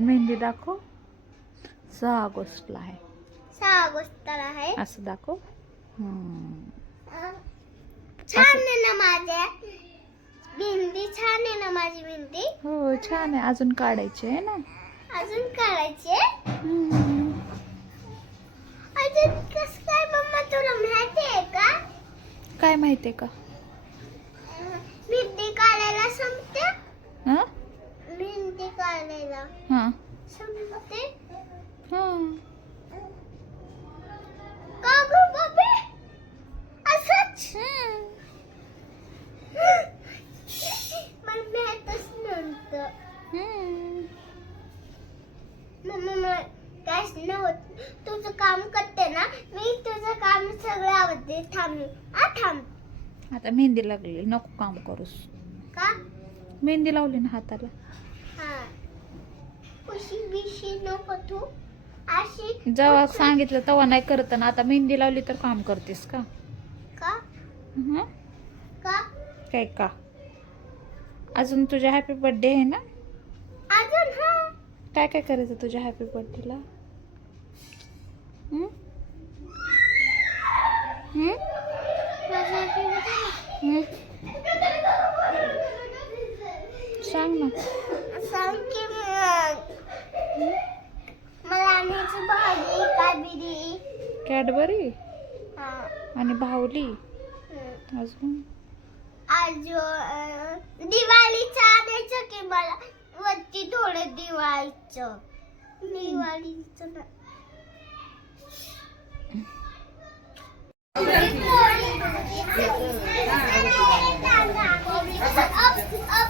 मेहंदी दाखव. सहा ऑगस्टला आहे. सहा ऑगस्टला आहे. असं दाखव. छान आहे ना माझ्या. मेहंदी छान आहे ना माझी मेहंदी? हो छान आहे. अजून काढायची आहे ना? अजून काढायचे. अजून कस काय मम्मा तुला माहिती आहे का? काय माहितीये का? मेहंदी काढायला संपते. हा? हा. संपते हा. का गं बाबे. असंच. मला नव्हतं. मम्मा मला काहीच नव्हतं. तुझं काम करते ना मी तुझं काम सगळं आवडते. थांब. आ थांब. आता मेहंदी लागली. नको काम करूस. का? मेहंदी लावली ना हाताला. हा खुशी बिशी नको तू अशी जेव्हा सांगितलं तेव्हा नाही करत ना. आता मेहंदी लावली तर काम करतेस का? का? का? काय का? अजून तुझ्या हॅपी बर्थडे आहे ना? अजून हा. काय काय करायचं तुझ्या हॅपी बर्थडेला. सांग ना. सांग की मग मला आणायची भाजी काबिरी कॅडबरी? हा. आणि भावली. अजून? अजून दिवाळीचं आणायचं की मला? वरती थोडं दिवाळीचं. दिवाळीचं ना. बेकरार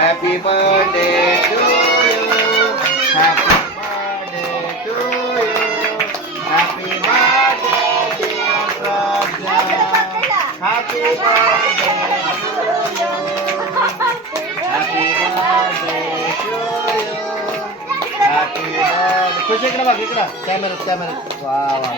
Happy birthday to you. Happy birthday to you. Happy birthday, dear Pragya. Happy birthday to you. Happy birthday to you. Happy birthday. खुश इकडे बघ इकडं कॅमेरा कॅमेरा वा वा